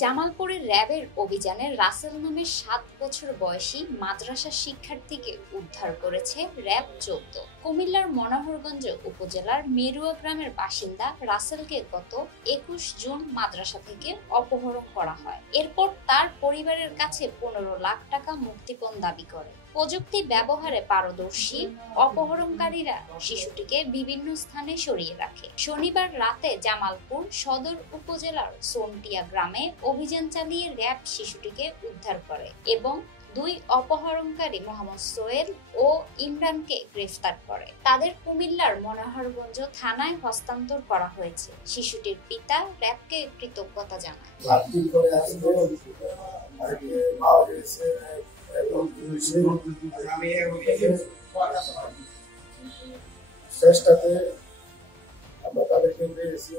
জামালপুরের র্যাবের অভিযানে রাসেল নামের ৭ বছর বয়সী মাদ্রাসা শিক্ষার্থীকে উদ্ধার করেছে র্যাব ১৪। কুমিল্লার মনোহরগঞ্জ উপজেলার মেরুয়া গ্রামের বাসিন্দা রাসেলকে গত ২১ জুন মাদ্রাসা থেকে অপহরণ করা হয়। এরপর তার পরিবারের কাছে ১৫ লাখ টাকা মুক্তিপণ দাবি করে। প্রযুক্তি ব্যবহারে পারদর্শী অপহরণকারীরা শিশুটিকে বিভিন্ন স্থানে সরিয়ে রাখে। শনিবার রাতে জামালপুর সদর উপজেলার সোনটিয়া গ্রামে অভিযান চালিয়ে র্যাব শিশুটিকে উদ্ধার করে এবং ২ অপহরণকারী মোহাম্মদ সোহেল ও ইমরানকে গ্রেফতার করে। তাদের কুমিল্লার মনোহরগঞ্জ থানায় হস্তান্তর করা হয়েছে। শিশুটির পিতা র্যাবকে কৃতজ্ঞতা জানায়। চেষ্টাতে আমরা তাদেরকে পেয়েছি।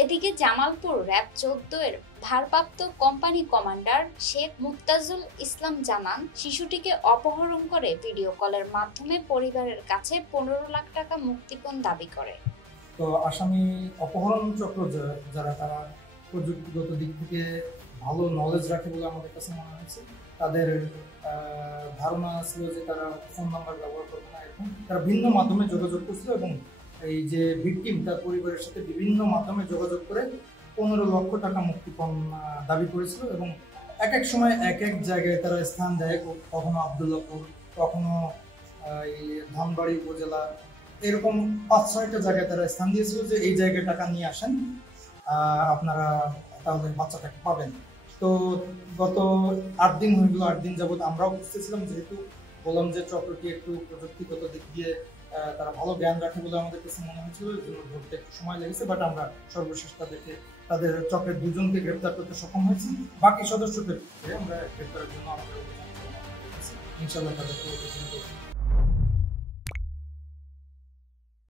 এদিকে জামালপুর র্যাব ১৪ এর ভারপ্রাপ্ত কোম্পানি কমান্ডার শেখ মুক্তাজুল ইসলাম জানান, শিশুটিকে অপহরণ করে ভিডিও কলের মাধ্যমে পরিবারের কাছে ১৫ লাখ টাকা মুক্তিপণ দাবি করে। তো আসামি অপহরণ চক্র যারা তারা প্রযুক্তিগত দিক থেকে ভালো নলেজ রাখে বলে আমাদের কাছে মনে হয়েছে। তাদের ধারণা ছিল যে তারা ফোন নাম্বার ব্যবহার করবে না, এবং তারা ভিন্ন মাধ্যমে যোগাযোগ করছিল এবং এই যে ভিকটিম তার পরিবারের সাথে বিভিন্ন মাধ্যমে যোগাযোগ করে ১৫ লক্ষ টাকা মুক্তিপণ দাবি করেছিল এবং এক এক সময় এক এক জায়গায় তারা স্থান দেয়। কখনো আবদুল্লাপুর, কখনো ধনবাড়ি উপজেলা, এরকম ৫-৬টা জায়গায় তারা স্থান দিয়েছিল যে এই জায়গায় টাকা নিয়ে আসেন, আপনারা তাহলে বাচ্চাটাকে পাবেন। তো গত ৮ দিন হয়ে গেল, ৮ দিন যাবৎ আমরাও বুঝতেছিলাম, যেহেতু বললাম যে চক্রটি একটু প্রযুক্তিগত দিক দিয়ে তারা ভালো জ্ঞান রাখে বলে আমাদের কাছে মনে হয়েছিল, এর জন্য ধরতে একটু সময় লেগেছে। বাট আমরা সর্বশেষ তাদের চক্রের ২ জনকে গ্রেপ্তার করতে সক্ষম হয়েছি। বাকি সদস্যদের আমরা গ্রেপ্তারের জন্য আমাদের অভিযান ইনশাআল্লাহ তাদেরকে